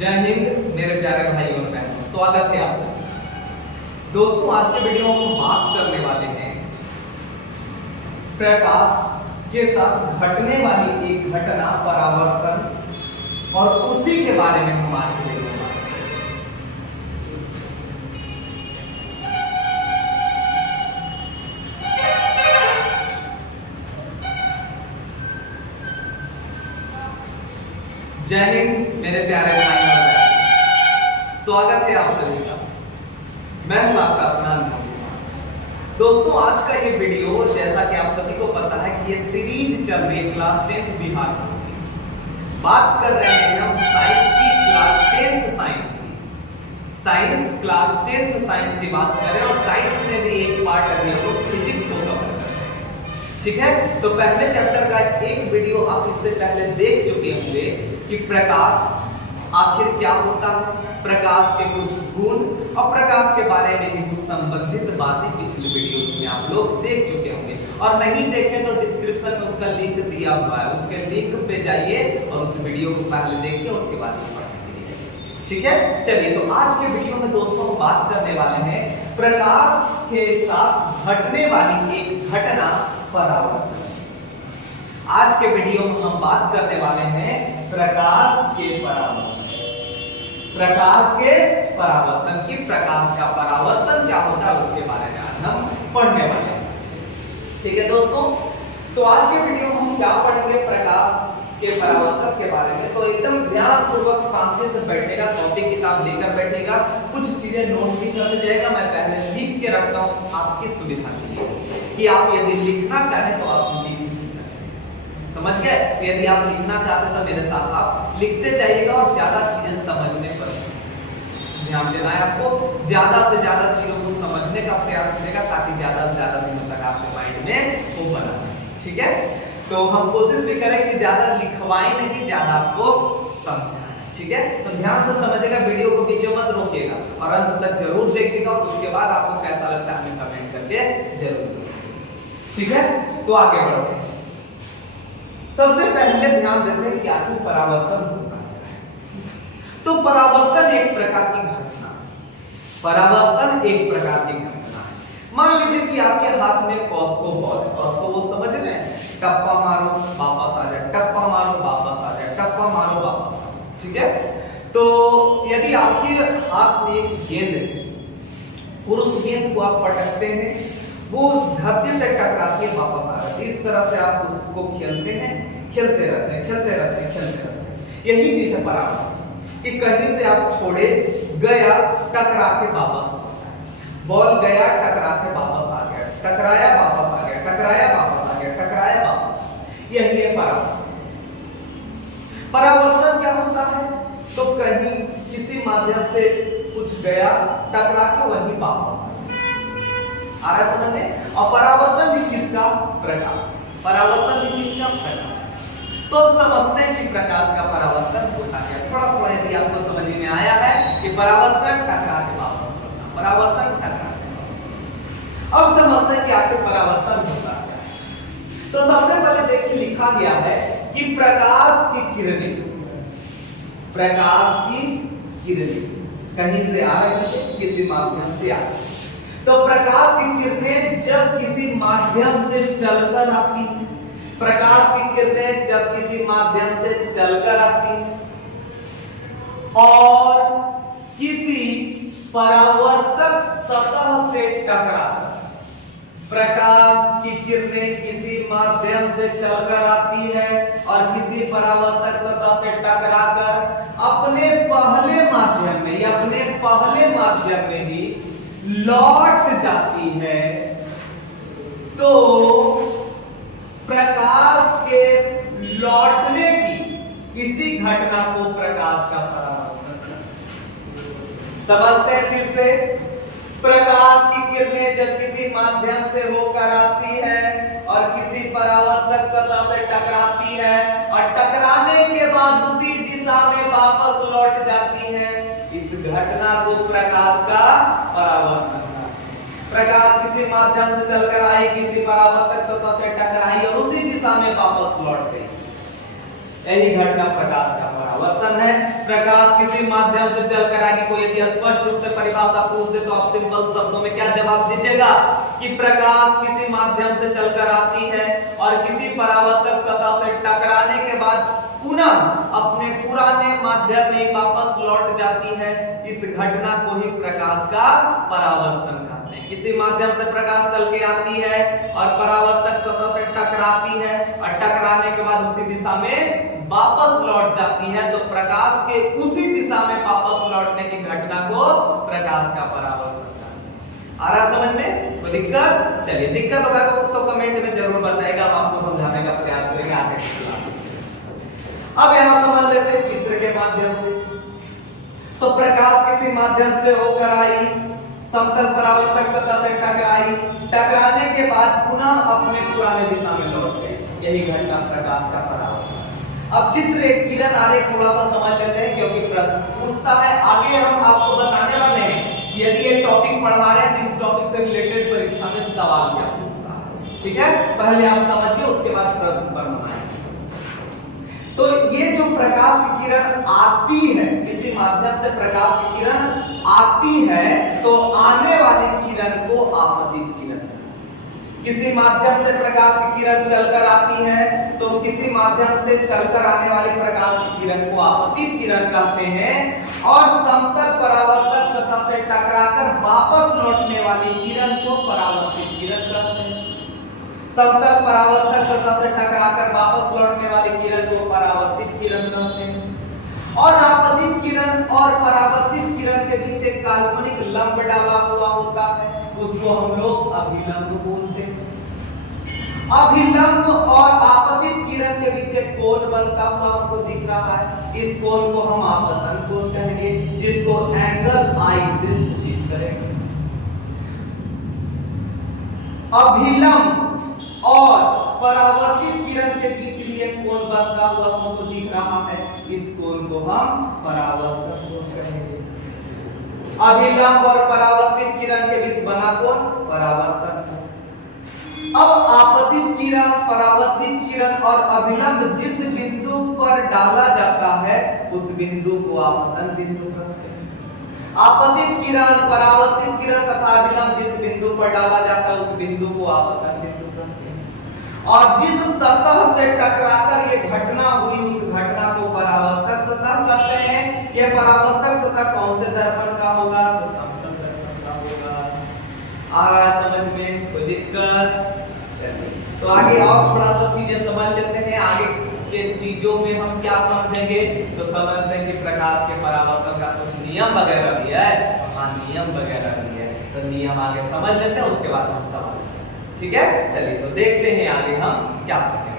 जय हिंद मेरे प्यारे भाई और बहनों, स्वागत है आप सभी। दोस्तों, आज के वीडियो में हम बात करने वाले हैं प्रकाश के साथ घटने वाली एक घटना परावर्तन, और उसी के बारे में हम आज के वीडियो में बात करेंगे। जय हिंद मेरे प्यारे भाई और बहनों, स्वागत है आप सभी का। मैं हूं आपका अपना अनुभव। दोस्तों, आज का ये वीडियो, जैसा कि आप सभी को पता है कि ये सीरीज चल रही है क्लास 10 बिहार की। बात कर रहे हैं हम साइंस की, क्लास 10 साइंस की। साइंस क्लास 10 साइंस की बात करें, और साइंस में भी एक पार्ट अभी हम लोग फिजिक्स को कवर कर रहे हैं। ठीक है, तो पहले चैप्टर का एक वीडियो आप इससे पहले देख चुके होंगे कि प्रकाश आखिर क्या होता है, प्रकाश के कुछ गुण और प्रकाश के बारे में भी कुछ संबंधित बातें पिछले वीडियोस में आप लोग देख चुके होंगे। और नहीं देखें तो डिस्क्रिप्शन में उसका लिंक दिया हुआ है, उसके लिंक पे जाइए और उस वीडियो को पहले देखिए, उसके बाद पढ़ने के लिए। ठीक है, चलिए, तो आज के वीडियो में दोस्तों हम बात करने वाले हैं प्रकाश के साथ घटने वाली एक घटना परावर्तन। आज के वीडियो में हम बात करने वाले हैं प्रकाश के परावर्तन। प्रकाश के परावर्तन की, प्रकाश का परावर्तन क्या होता है उसके बारे में आज हम पढ़ने वाले हैं। ठीक है दोस्तों, तो आज के वीडियो में हम क्या पढ़ेंगे, प्रकाश के परावर्तन के बारे में। तो एकदम ध्यानपूर्वक शांति से बैठेगा, कॉपी किताब लेकर बैठेगा, कुछ चीजें नोट भी करते जाएगा। मैं पहले लिख के रखता हूं आपकी सुविधा के लिए कि आप यदि लिखना चाहें तो आप लिख भी सकते हैं। समझ गए? तो यदि आप लिखना चाहते हैं तो मेरे साथ आप लिखते जाइएगा, और ज्यादा चीजें समझने पर ध्यान देना है आपको। ज्यादा से ज्यादा चीजों को समझने का प्रयास करेगा, ताकि ज्यादा से ज्यादा दिनों तक आपके माइंड में वो बना रहे। ठीक है, तो हम कोशिश भी करें कि ज्यादा लिखवाएं नहीं, ज्यादा आपको समझाएं। ठीक है, तो ध्यान से समझिएगा, वीडियो को बीच में मत रोकिएगा और अंत तक जरूर देखिएगा, और उसके बाद आपको कैसा लगता है हमें कमेंट करके जरूर। ठीक है, तो आगे बढ़ते हैं। सबसे पहले ध्यान देते हैं कि आखिर परावर्तन होता है। तो परावर्तन एक प्रकार की घटना, परावर्तन एक प्रकार की घटना है। मान लीजिए कि आपके हाथ में कॉस्को बॉल है। कॉस्को बॉल समझ रहे हैं? टप्पा मारो वापस आ जाए, टप्पा मारो वापस आ जाए, टप्पा मारो वापस आ जाए। ठीक है, तो यदि आपके हाथ में एक गेंद है और उस गेंद को आप पटकते हैं, वो धरती से टकराती है, वापस आ जाती है। इस तरह से आप उसको खेलते हैं, खेलते रहते हैं, खेलते रहते हैं, खेलते रहते हैं। यही चीज है परावर्तन, कि कहीं से आप छोड़े, गया, टकरा के वापस आता है। बॉल गया, टकरा के वापस आ गया, टकराया वापस आ गया, टकराया वापस आ गया, टकराया वापस। यही है परावर्तन। परावर्तन क्या होता है? तो कहीं किसी माध्यम से कुछ गया, टकरा के वहीं वापस आ रहा है, समझ में? और परावर्तन भी किसका? प्रकाश। परावर्तन भी किसका? प्रकाश। तो अब समझते हैं कि प्रकाश का परावर्तन होता है। थोड़ा थोड़ा यदि आपको समझ में आया है कि परावर्तन टकरा के वापस करना, परावर्तन टकरा के वापस करना। अब समझते हैं कि आखिर परावर्तन होता क्या है। तो सबसे पहले देखिए, लिखा गया है कि प्रकाश की किरणें, प्रकाश की किरणें कहीं से आ रही है, किसी माध्यम से आ रही है। तो प्रकाश की किरणें जब किसी माध्यम से चलकर आती हैं, प्रकाश की किरणें जब किसी माध्यम से चलकर आती हैं और किसी परावर्तक सतह से टकराकर, प्रकाश की किरणें किसी माध्यम से चलकर आती है और किसी परावर्तक सतह से टकराकर अपने पहले माध्यम में या अपने पहले माध्यम में ही लौट जाती है, तो प्रकाश के लौटने की इसी घटना को प्रकाश का परावर्तन। समझते हैं फिर से? प्रकाश की किरणें जब किसी माध्यम से होकर आती है और किसी परावर्तक सतह से टकराती है, और टकराने के बाद उसी दिशा में वापस लौट जाती है, इस घटना को प्रकाश का परावर्तन। प्रकाश किसी माध्यम से चलकर आई, किसी परावर्तक सतह से टकराई और उसी दिशा में वापस लौट गई, यही घटना प्रकाश का परावर्तन। परावर्तन है। प्रकाश किसी माध्यम से चलकर आएगी। कोई यदि स्पष्ट रूप से परिभाषा पूछ दे तो आप सिंपल शब्दों में क्या जवाब दीजिएगा कि प्रकाश किसी माध्यम से चलकर आती है और किसी परावर्तक सतह से टकराने के बाद पुनः अपने पुराने माध्यम में वापस लौट जाती है। इस घटना को ही प्रकाश का परावर्तन कहते हैं। किसी माध्यम से प्रकाश चल के आती है और परावर्तक सतह से टकराती है और टकराने के बाद उसी दिशा में वापस लौट जाती है, तो प्रकाश के उसी दिशा में वापस लौटने की घटना को प्रकाश का परावर्तन कहते हैं। आ रहा समझ में? कोई दिक्कत? चलिए, दिक्कत होगा तो कमेंट में जरूर बताइएगा, हम आपको समझाने का प्रयास करेंगे आगे की क्लास में। अब यहां समझ लेते हैं चित्र के माध्यम से। तो प्रकाश किसी माध्यम से होकर आई, समतल परावर्तक सतह से टकराई, टकराने के बाद पुनः अपने पुराने दिशा में लौट गई। यही घटना प्रकाश का परावर्तन। अब चित्र एक किरण आरेख थोड़ा सा समझ लेते हैं, क्योंकि प्रश्न पूछता है। आगे हम आपको बताने वाले हैं कि यदि ये टॉपिक पढ़ा रहे हैं तो इस टॉपिक से रिलेटेड परीक्षा में सवाल क्या पूछता है। ठीक है, पहले आप समझिए, उसके बाद प्रश्न पर बनाएं। तो ये जो प्रकाश की किरण आती है, किसी माध्यम से प्रकाश की किरण आती है, तो आने वाली किरण को आपतित किरण। किसी माध्यम से प्रकाश की किरण चलकर आती है, तो किसी माध्यम से चलकर आने वाली प्रकाश की किरण को आपतित किरण कहते हैं। और समतल परावर्तक सतह से टकराकर वापस लौटने वाली किरण को परावर्तित किरण कहते हैं। समतल परावर्तक सतह से टकराकर वापस लौटने वाली किरण को परावर्तित किरण कहते हैं। और आपतित किरण और परावर्तित किरण के बीच एक काल्पनिक लंब डाला हुआ होता है, उसको हम लोग अभिलंब बोलते हैं। अभिलंब और आपतित किरण के बीच एक कोण बनता हुआ हमको दिख रहा है, इस कोण को हम आपतन कोण कहेंगे, जिसको एंगल आई से सूचित करेंगे। अभिलंब और परावर्तित किरण के बीच भी एक कोण बनता हुआ हमको दिख रहा है, इस कोण को हम परावर्तन कोण कहेंगे। अभिलंब और परावर्तित किरण के बीच बना कोण परावर्तन कोण। अब आपतित किरण, परावर्तित किरण और अभिलंब जिस बिंदु पर डाला जाता है, उस बिंदु को आपतन बिंदु कहते हैं। आपतित किरण, परावर्तित किरण तथा अभिलंब जिस बिंदु पर डाला जाता है, उस बिंदु को आपतन बिंदु कहते हैं। और जिस सतह से टकराकर ये घटना हुई, उस घटना को परावर्तक सतह कहते हैं। ये परावर्तक सतह कौन से दर्पण का होगा? तो समतल दर्पण का होगा। आ रहा है समझ में? कोई दिक्कत? चलिए, तो आगे और थोड़ा सा चीजें समझ लेते हैं। आगे के चीजों में हम क्या समझेंगे? तो समझते हैं कि प्रकाश के परावर्तन का कुछ नियम वगैरह भी है। हाँ, नियम वगैरह भी है, तो नियम आगे समझ लेते हैं, उसके बाद हम सवाल। ठीक है, चलिए तो देखते हैं आगे हम क्या करते हैं।